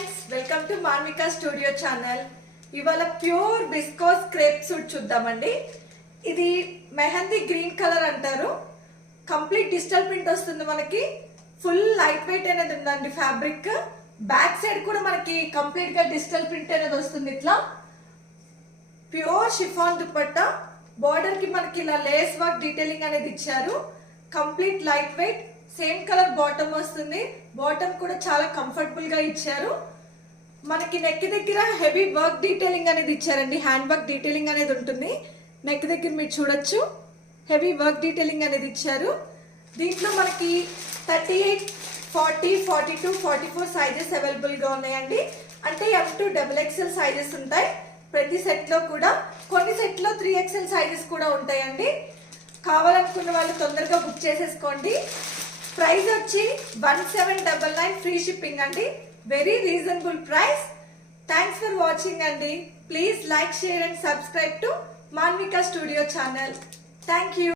Friends, welcome to Manvika studio channel. ఇవాళ pure viscose crepe suit చూద్దామండి. ఇది మెహందీ గ్రీన్ కలర్ అంటారు. కంప్లీట్ డిజిటల్ ప్రింట్ వస్తుంది. మనకి ఫుల్ లైట్ వెయిట్ అనేది ఉందండి. ఫ్యాబ్రిక్ బ్యాక్ సైడ్ కూడా మనకి కంప్లీట్ గా డిజిటల్ ప్రింట్ అనేది వస్తుంది. ఇట్లా ప్యూర్ షిఫాన్ దుపట్టా, బార్డర్ కి మనకి ఇలా లేస్ వర్క్ డీటెయిలింగ్ అనేది ఇచ్చారు. Complete light weight, same colour bottom వస్తుంది. బాటమ్ కూడా చాలా కంఫర్టబుల్ గా ఇచ్చారు. మనకి నెక్ దగ్గర హెవీ వర్క్ డీటెయిలింగ్ అనేది ఇచ్చారండి. హ్యాండ్ వర్క్ డీటెయిలింగ్ అనేది ఉంటుంది. నెక్ దగ్గర మీరు చూడొచ్చు, హెవీ వర్క్ డీటెయిలింగ్ అనేది ఇచ్చారు. దీంట్లో మనకి 38, 40, 42, 44 సైజెస్ అవైలబుల్ గా ఉన్నాయండి. అంటే అప్ టు XXL సైజెస్ ఉంటాయి ప్రతి సెట్ లో కూడా. కొన్ని సెట్ లో 3XL సైజెస్ కూడా ఉంటాయండి. కావాలనుకున్న వాళ్ళు తొందరగా బుక్ చేసేసుకోండి. ప్రైస్ వచ్చి 1799, ఫ్రీ షిప్పింగ్ అండి. Very reasonable price. Thanks for watching అండి. Please like, share and subscribe to Manvika studio channel. Thank you.